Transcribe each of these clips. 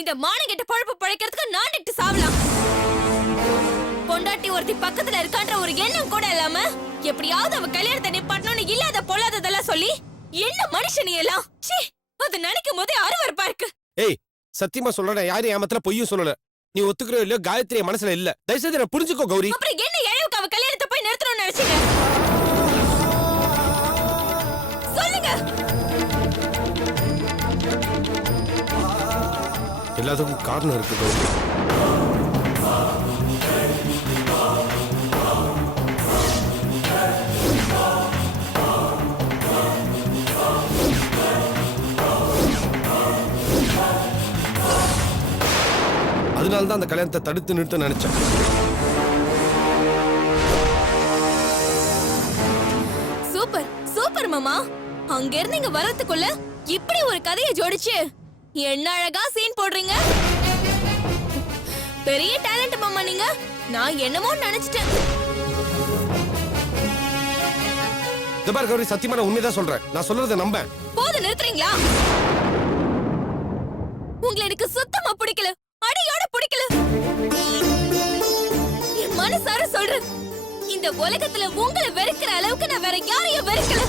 இந்த மானங்கெட்ட பொழப்பு பழைக்கிறதுக்கு நாண்டிட்டு சாவலாம். பொண்டாட்டி ஒருத்தி பக்கத்துல இருக்கான்ற ஒரு எண்ணம் கூட இல்லாம எப்படியாவது அவ கல்யாணத்தை நிப்பாட்டணும்னு இல்லாத பொல்லாததெல்லாம் சொல்லி என்ன மனுஷன் எல்லாம் அது நினைக்கும் போதே அருவருப்பா இருக்கு. ஏய் சத்தியமா சொல்றேன், யாரும் ஏமாத்தல பொய்யும் சொல்லல. நீ ஒத்துக்கிறோ இல்லையோ காயத்ரி மனசுல இல்ல. தயவுசெய்து என்ன புரிஞ்சுக்கோ கௌரி. அப்புறம் என்ன இழவுக்கு அவ கல்யாணத்தை போய் நிறுத்தணும்னு நினைச்சீங்க? சொல்லுங்க. எல்லாத்துக்கும் காரணம் இருக்கு கௌரி. அதனாலதான் அந்த கல்யாணத்தை தடுத்து நிறுத்த நினைச்சேன். சூப்பர் சூப்பர் மாமா. அங்க இருந்து இங்க வரதுக்குள்ள இப்படி ஒரு கதையை ஜோடிச்சு என்ன அழகா சீன் போடுறீங்க. பெரிய டேலண்ட் மாமா நீங்க. நான் என்னமோ நினைச்சிட்டேன். பாரு கௌரி, சத்தியமா நான் உண்மைதான் சொல்றேன். நான் சொல்றதை நம்ப. போது நிறுத்துறீங்களா? உங்களை எனக்கு சுத்தமா பிடிக்கல, அடியோட பிடிக்கல. என் மனசார சொல்றேன், இந்த உலகத்துல உங்களை வெறுக்கிற அளவுக்கு நான் வேற யாரையும் வெறுக்கல.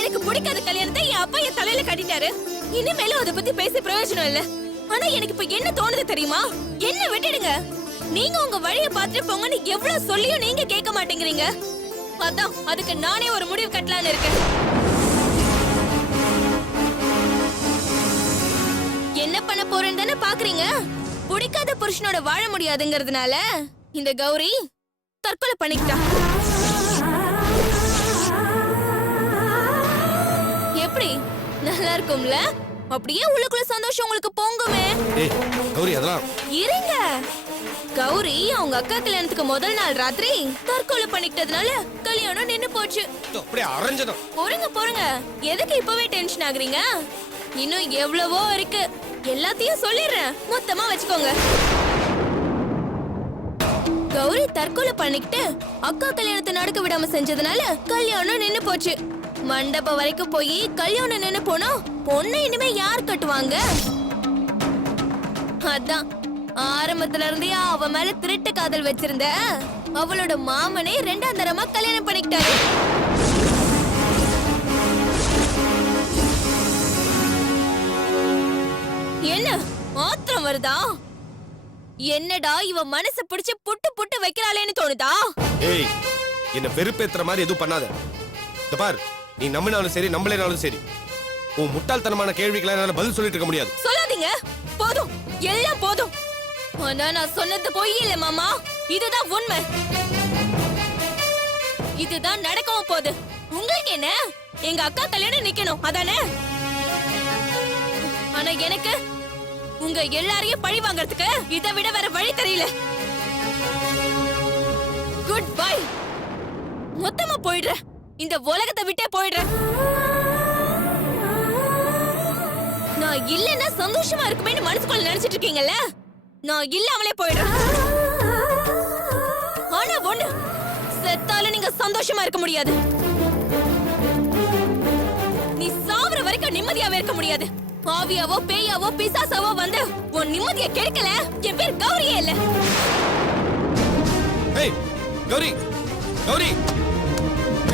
எனக்கு பிடிக்காத கல்யாணத்தை என் அப்பா என் தலையில கட்டிட்டாரு. இனிமேலும் அதை பத்தி பேசி பிரயோஜனம் இல்ல. ஆனா எனக்கு இப்ப என்ன தோணுது தெரியுமா? என்ன விட்டுடுங்க, நீங்க உங்க வழியை பார்த்துட்டு போங்கன்னு எவ்வளவு சொல்லியும் நீங்க கேட்க மாட்டேங்கிறீங்க. அதான் அதுக்கு நானே ஒரு முடிவு கட்டலான்னு இருக்கேன். என்ன பண்ண போறேன்னு தானே பாக்குறீங்க? பிடிக்காத புருஷனோட வாழ முடியாதுங்கிறதுனால இந்த கௌரி தற்கொலை பண்ணிக்கிட்டா. எப்படி நல்லா இருக்கும்ல? அப்படியே உள்ளுக்குள்ள சந்தோஷம் உங்களுக்கு பொங்குமே. கௌரி அதெல்லாம் இருங்க. கௌரி அவங்க அக்கா கல்யாணத்துக்கு முதல் நாள் ராத்திரி தற்கொலை பண்ணிக்கிட்டதுனால கல்யாணம் நின்னு போச்சு. அப்படியே அரஞ்சனம். போறங்க எதுக்கு இப்பவே டென்ஷன் ஆகுறீங்க? இன்னும் எவ்வளவோ இருக்கு, எல்லாத்தையும் சொல்லிடுறேன், மொத்தமா வச்சுக்கோங்க. கௌரி தற்கொலை பண்ணிக்கிட்டு அக்கா கல்யாணத்தை நடக்க விடாம செஞ்சதுனால கல்யாணம் நின்னு போச்சு. மண்டபம் வரைக்கும் போய் கல்யாணம் நின்னு போனா பொண்ணு இனிமே யார் கட்டுவாங்க? அதான் ஆரம்பத்துல இருந்தே அவ மேல திருட்டு காதல் வச்சிருந்த அவளோட மாமனே ரெண்டாம் தரமா கல்யாணம் பண்ணிக்கிட்டாரு. என்ன ஆத்திரம் வருதா? என்னடா இவ மனசு பிடிச்சு புட்டு புட்டு வைக்கிறாளேன்னு தோணுதா? ஏய் என்ன வெறுப்பேத்துற மாதிரி எதுவும் பண்ணாத. இந்த பார், நீ நம்பினாலும் சரி நம்பலைனாலும் சரி, உன் முட்டாள்தனமான கேள்விகளை என்னால பதில் சொல்லிட்டு இருக்க முடியாது. சொல்லாதீங்க, போதும், எல்லாம் போதும். ஆனா நான் சொன்னது பொய் இல்ல மாமா, இதுதான் உண்மை. இதுதான் நடக்கவும் போகுது. உங்களுக்கு என்ன, எங்க அக்கா கல்யாணம் நிக்கணும் அதானே? ஆனா எனக்கு உங்க எல்லாரையும் பழி வாங்கறதுக்கு இதை விட வேற வழி தெரியல. Good bye. மொத்தமா போயிடுறேன், இந்த உலகத்தை விட்டே போயிடுறேன். நான் இல்லன்னா சந்தோஷமா இருக்குமேன்னு மனசுக்குள்ள நினைச்சிட்டு இருக்கீங்கல்ல, நான் இல்லாமலே போயிடுறேன். ஆனா ஒண்ணு, செத்தாலும் நீங்க சந்தோஷமா இருக்க முடியாது. நீ சாவற வரைக்கும் நிம்மதியாவே இருக்க முடியாது. ஆவியாவோ பேயாவோ பிசாசாவோ வந்து உன் நிம்மதியை கெடுக்கல. என் பேர் கௌரியே இல்ல. ஏய் கௌரி, கௌரி,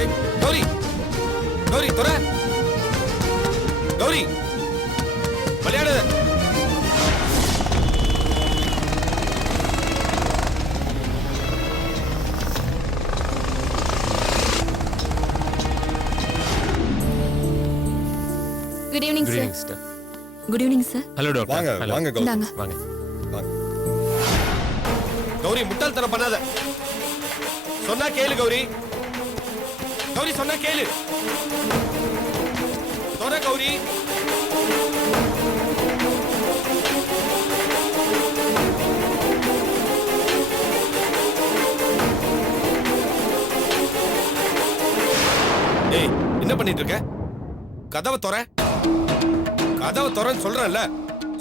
ஏய் கௌரி, கௌரி தொற, கௌரி விளையாடு. Good evening sir. Good evening sir. Hello doctor. வாங்க வாங்க கௌரி, வாங்க. கௌரி முட்டாள்தனம் பண்ணாத. சொன்னா கேளு கௌரி, கௌரி சொன்னா கேளு. தொற கௌரி. ஏய் என்ன பண்ணிட்டு இருக்க? கதவை தொற, கதவை தொறன்னு சொல்றேன்ல,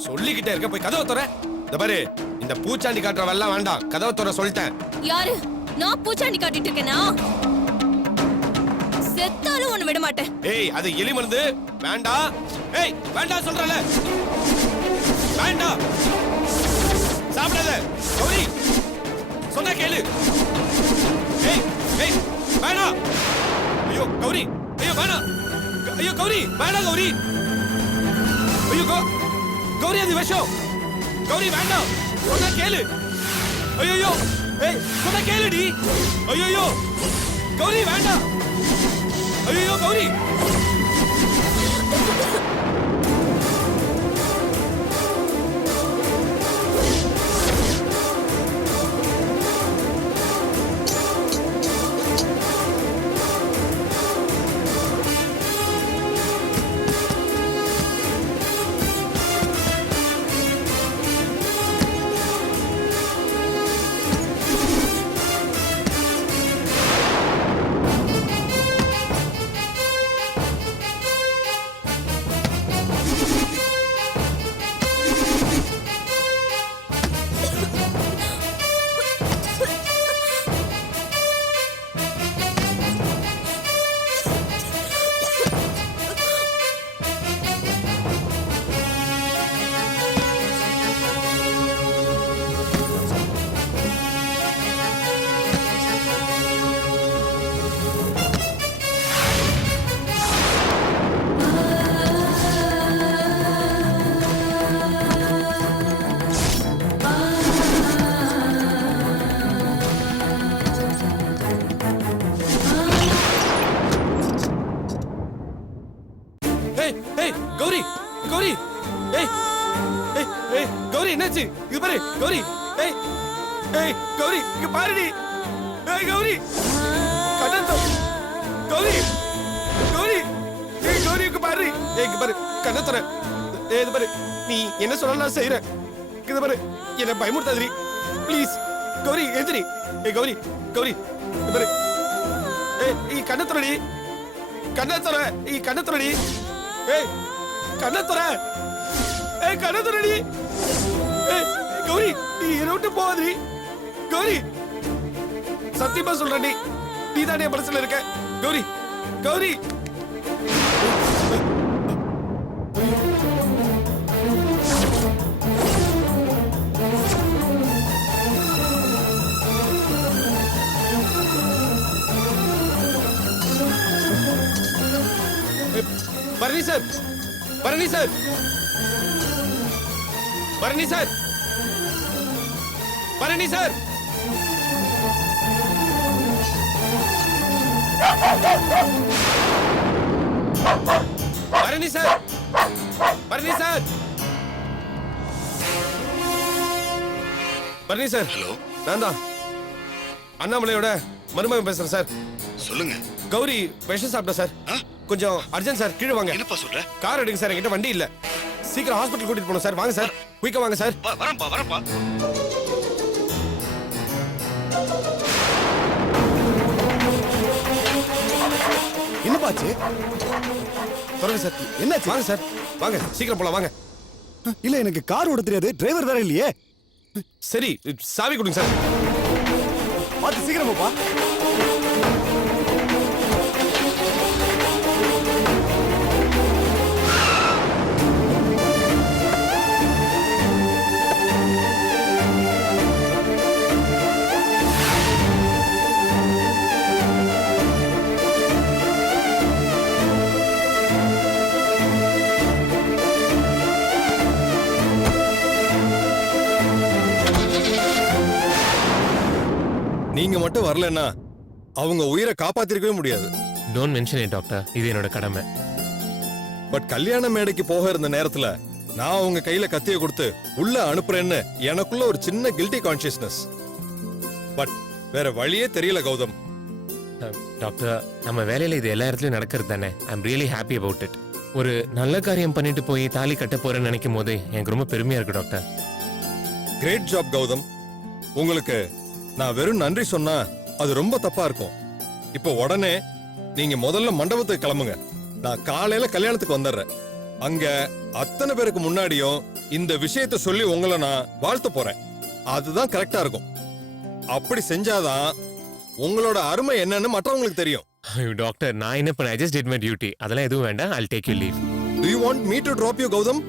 சொல்லிக்கிட்டே இருக்க, போய் கதவை தொற. இந்த பாரு, இந்த பூச்சாண்டி காட்டுற வெல்லாம் வேண்டாம், கதவை தொற சொல்லிட்டேன். யாரு? நான் பூச்சாண்டி காட்டிட்டு இருக்கேனா? செத்தாலும் ஒண்ணு விட மாட்டேன். ஏய் அது எலி மருந்து வேண்டாம். ஏய் வேண்டாம் சொல்றல. வேண்டாம் சாப்பிடாத கௌரி சொன்னா கேளு ஏய் ஏய் வேணாம் ஐயோ கௌரி ஐயோ வேணாம் ஐயோ கௌரி வேணாம் கௌரி ஐயோ கௌரி அது விஷம் கௌரி வேண்டாம் சொன்னா கேளு ஐயோ ஏய் சொன்னா கேளுடி ஐயோ கௌரி வேண்டாம் ஐயோ கௌரி கௌரி கௌரி ஏய் ஏய் ஏய் கௌரி என்னாச்சு இது பாரு கௌரி ஏய் ஏய் கௌரி இங்க பாருடி ஏய் கௌரி கண்ணந்தோ கௌரி கௌரி ஏய் கௌரி இங்க பாரு ஏய் இங்க பாரு கண்ணத்தற ஏய் இது பாரு நீ என்ன சொன்னாலும் நான் செய்றேன் இது பாரு என்ன பயமுறுத்தாதடி ப்ளீஸ் கௌரி எந்திரி ஏய் கௌரி கௌரி இது பாரு ஏய் கண்ணத்தறடி கண்ணத்தற ஏய் கண்ணத்தறடி ஏய் கண்ணத்துற ஏய் கண்ணத்துறடி ஏய் கௌரி நீ என்ன விட்டு போகாதடி கௌரி சத்தியமா சொல்றேன் நீ தானே என் மனசுல இருக்க Gauri Gauri Bharani sir Bharani sir Bharani sir Bharani sir Bharani sir Bharani sir Bharani sir hello, நான் தான் அண்ணாமலையோட மருமகன் பேசுறேன் சார். சொல்லுங்க. கௌரி விஷம் சாப்பிட்டா சார். கொஞ்சம் அர்ஜென்ட் சார், கீழே வாங்க. என்னப்பா சொல்ற? கார் எடுங்க சார், என்கிட்ட வண்டி இல்ல. சீக்கிரம் ஹாஸ்பிடல் கூட்டிட்டு போகணும் சார். வாங்க சார், குயிக்கா வாங்க சார். வரேன்ப்பா வரேன்ப்பா. என்னப்பாச்சு? சொல்லுங்க சார். என்னாச்சு? வாங்க சார், வாங்க சீக்கிரம் போலாம் வாங்க. இல்ல எனக்கு கார் ஓட தெரியாது, டிரைவர் வேற இல்லையே. சரி, சாவி கொடுங்க சார். பார்த்து சீக்கிரம் போப்பா. நீங்க மட்டும் வரலன்னா அவங்க உயிரை காப்பாத்திருக்கவே முடியாது. டோன்ட் மென்ஷன் இட் டாக்டர், இது என்னோட கடமை. பட் கல்யாண மேடைக்கு போக இருந்த நேரத்துல நான் அவங்க கையில கத்திய கொடுத்து உள்ள அனுப்புறேன்னு எனக்குள்ள ஒரு சின்ன கில்ட்டி கான்சியஸ்னஸ். பட் வேற வழியே தெரியல கௌதம். டாக்டர், நம்ம வேலையில இது எல்லா இடத்துலயும் நடக்கிறது தானே. I am really happy about it. ஒரு நல்ல காரியம் பண்ணிட்டு போய் தாலி கட்ட போறேன்னு நினைக்கும் போது எனக்கு ரொம்ப பெருமையா இருக்கு டாக்டர். Great job Gautham. உங்களுக்கு நான் வெறும் நன்றி சொன்னா அது ரொம்ப தப்பா இருக்கும். இப்போ உடனே நீங்க முதல்ல மண்டபத்துக்கு கிளம்புங்க. நான் காலையில கல்யாணத்துக்கு வந்துடுறேன். அங்க அத்தனை பேருக்கு முன்னாடியும் இந்த விஷயத்தை சொல்லி உங்களை நான் வாழ்த்த போறேன். அதுதான் கரெக்டா இருக்கும். அப்படி செஞ்சாதான் உங்களோட அருமை என்னன்னு மற்றவங்களுக்கு தெரியும். டாக்டர், நான் என்ன பண்ண? I just did my duty. அதெல்லாம் எதுவும் வேண்டாம். I'll take your leave. Do you want me to drop you, Gautham?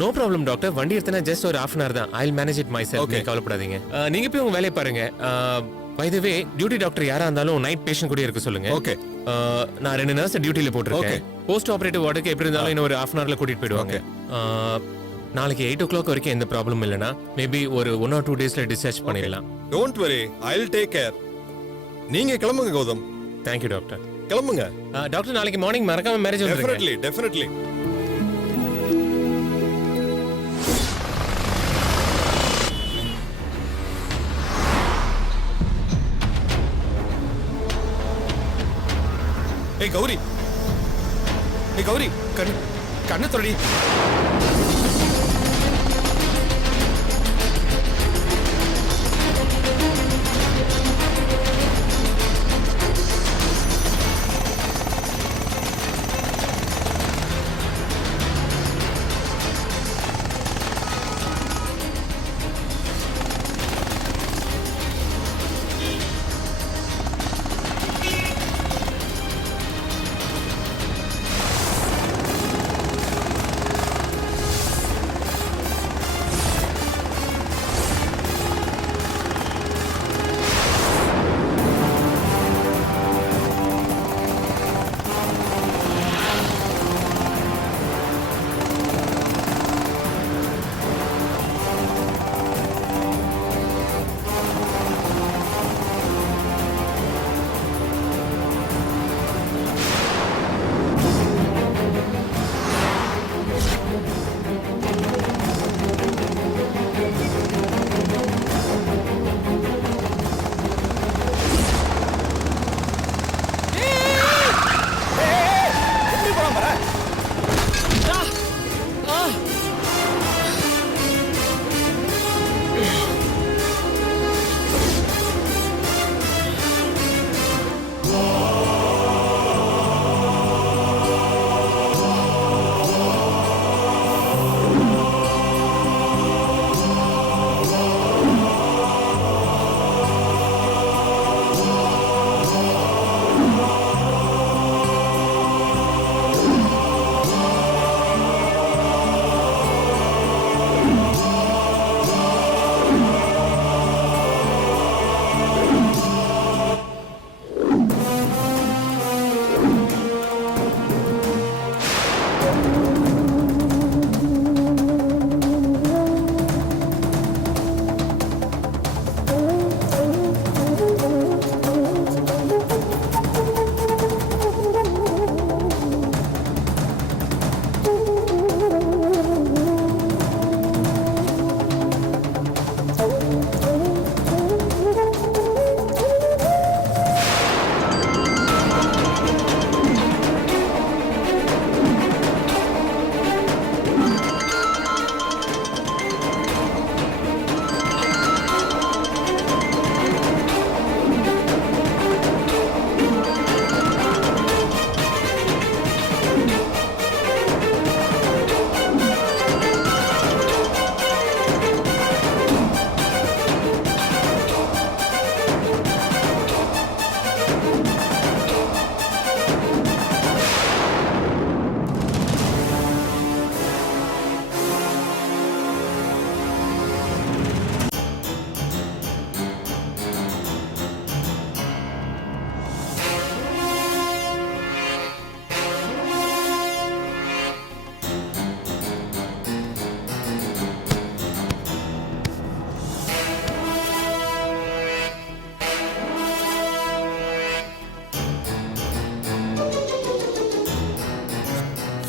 No problem doctor. வண்டி எடுத்தனா ஜஸ்ட் ஒரு half an hour தான். I will manage it myself. Okay. கவலைப்படாதீங்க. நீங்க போய் உங்க வேலையை பாருங்க. By the way duty doctor யாரா இருந்தாலும் நைட் பேஷண்ட் கூட இருக்க சொல்லுங்க. ஓகே. நான் 2 நர்ஸ் டியூட்டில போட்டுருக்கேன். Okay. போஸ்ட் ஆபரேட்டிவ் வார்டுக்கு எப்படி இருந்தாலும் இன்னும் ஒரு half an hourல கூட்டிட்டு போயிடுவாங்க. நாளைக்கு 8 o'clock வரைக்கும் எந்த ப்ராப்ளம் இல்லைனா மேபி ஒரு 1 or 2 daysல டிஸ்சார்ஜ் பண்ணிடலாம். Don't worry, I will take care. நீங்க கிளம்புங்க கௌதம். Thank you doctor. கிளம்புங்க. டாக்டர் நாளைக்கு மார்னிங் மறக்காம மேரேஜ் வந்துருங்க. டெஃபினெட்லி. ஏய் கௌரி, ஏய் கௌரி, கண்ணு தொடடி.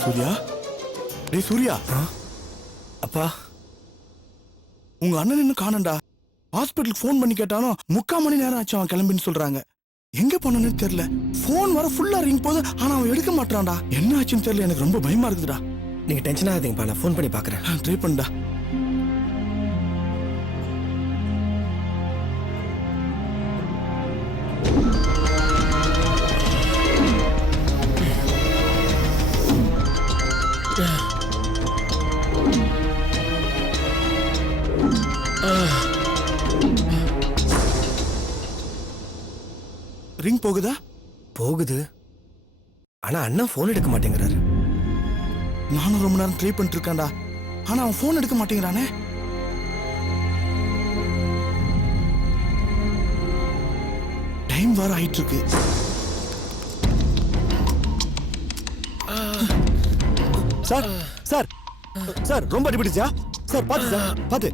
சூர்யா, டேய் சூர்யா. அப்பா, உங்க அண்ணன் இன்னும் காணண்டா. ஹாஸ்பிட்டலுக்கு ஃபோன் பண்ணி கேட்டாலும் 3/4 மணி நேரம் ஆச்சு அவன் கிளம்பின்னு சொல்றாங்க. எங்க போனன்னு தெரியல. ஃபோன் வர ஃபுல்லா ரிங் போகுது, ஆனா அவன் எடுக்க மாட்டான்டா. என்ன ஆச்சுன்னு தெரியல, எனக்கு ரொம்ப பயமா இருக்குதுடா. நீங்க டென்ஷன் ஆகாதீங்கப்பா, நான் ஃபோன் பண்ணி பாக்குறேன். ட்ரை பண்ணுடா. ரிங் போகுதா? போகுது, ஆனா அண்ணா ஃபோன் எடுக்க மாட்டேங்கிறாரு. நானும் ரொம்ப நேரம் ட்ரை பண்ணிட்டு இருக்கேன்டா. ஆனா அவன் ஃபோன் எடுக்க மாட்டேங்கிறானே. டைம் வர ஆயிட்டு இருக்கு. சார் சார் சார் ரொம்ப அடிபட்டுச்சா சார்? பாத்து சார், பாத்து.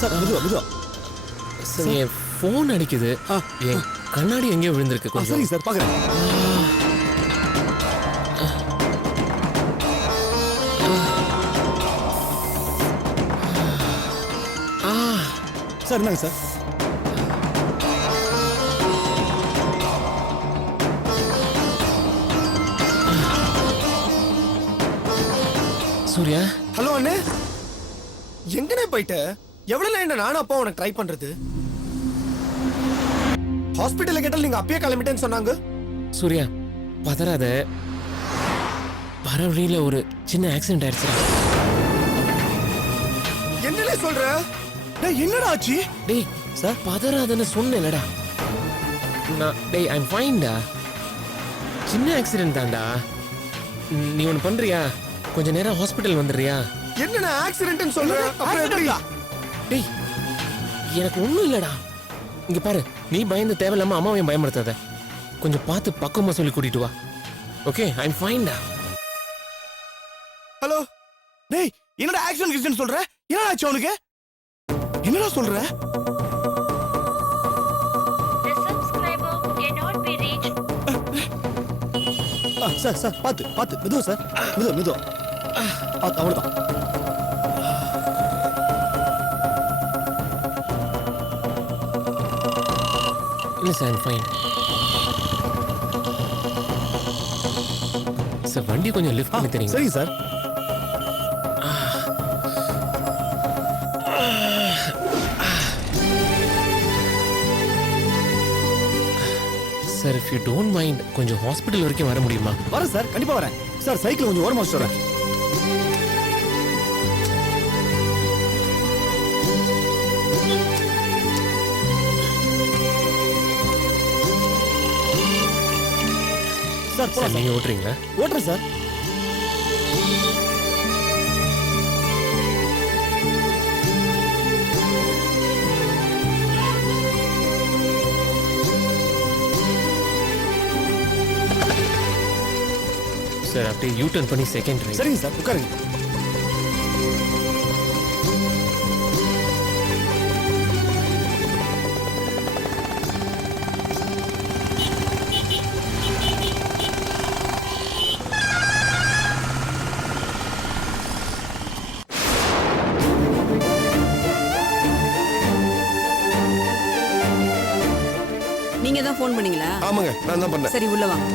சார் மெதுவா மெதுவா. சார் என் ஃபோன் அடிக்குது. என் கண்ணாடி எங்கேயோ விழுந்திருக்கு கொஞ்சம். சரிங்க சார், பாக்குறேன். சார் என்னங்க சார்? சூர்யா, ஹலோ அண்ணே, எங்கனே போயிட்ட? எவ்வளவு நேரம் நானும் அப்பா உனக்கு ட்ரை பண்றது? ஹாஸ்பிட்டல்ல கேட்டால் நீங்க அப்பயே கிளம்பிட்டேன்னு சொன்னாங்க. சூர்யா பதறாத. வர வழியில ஒரு சின்ன ஆக்சிடென்ட் ஆயிடுச்சுடா. என்னலே சொல்ற? டேய் என்னடா ஆச்சு? டேய் சார் பதறாதன்னு சொன்னேன்லடா. டேய் ஐம் ஃபைன்டா. சின்ன ஆக்சிடென்ட் தான்டா. நீ ஒன்று பண்றியா? கொஞ்ச நேரம் ஹாஸ்பிட்டல் வந்துடுறியா? என்னடா ஆக்சிடென்ட்னு சொல்ற? அப்புறம் எப்படி? டேய் எனக்கு ஒன்றும் இல்லடா. இங்க பாரு, நீ பயந்து தேவையில்லாம அம்மாவையும் பயமுறுத்தாத. கொஞ்சம் பார்த்து பக்குவமா சொல்லி கூட்டிட்டு வா. ஓகே ஐம் ஃபைன்டா. ஹலோ. டேய் என்னடா ஆக்சிடென்ட் சொல்ற? என்னடா ஆச்சு அவனுக்கு? என்னடா சொல்ற? The subscriber cannot be reached. Sir sir பாத்து பாத்து மெதுவா சார், மெதுவா மெதுவா. அவ்வளவுதான். இல்லை சார் ஐம் ஃபைன். சார் வண்டி கொஞ்சம் லிஃப்ட் பண்ணி தெரியுங்க. சரிங்க sir. Sir if you don't mind கொஞ்சம் ஹாஸ்பிட்டல் வரைக்கும் வர முடியுமா? வரேன் சார், கண்டிப்பா வரேன் சார். சைக்கிள் கொஞ்சம் ஓரமா வச்சுட்டு வரேன். சார் போலாம் சார் சார். நீங்க ஓட்டுறீங்களா? ஓட்டுறேன் சார். சார் அப்படியே யூ டர்ன் பண்ணி செகண்ட் ரைட். சரிங்க சார், உட்காருங்க. நீங்க தான் ஃபோன் பண்ணீங்களா? ஆமாங்க, நான் தான் பண்ணேன். சரி உள்ள வாங்க.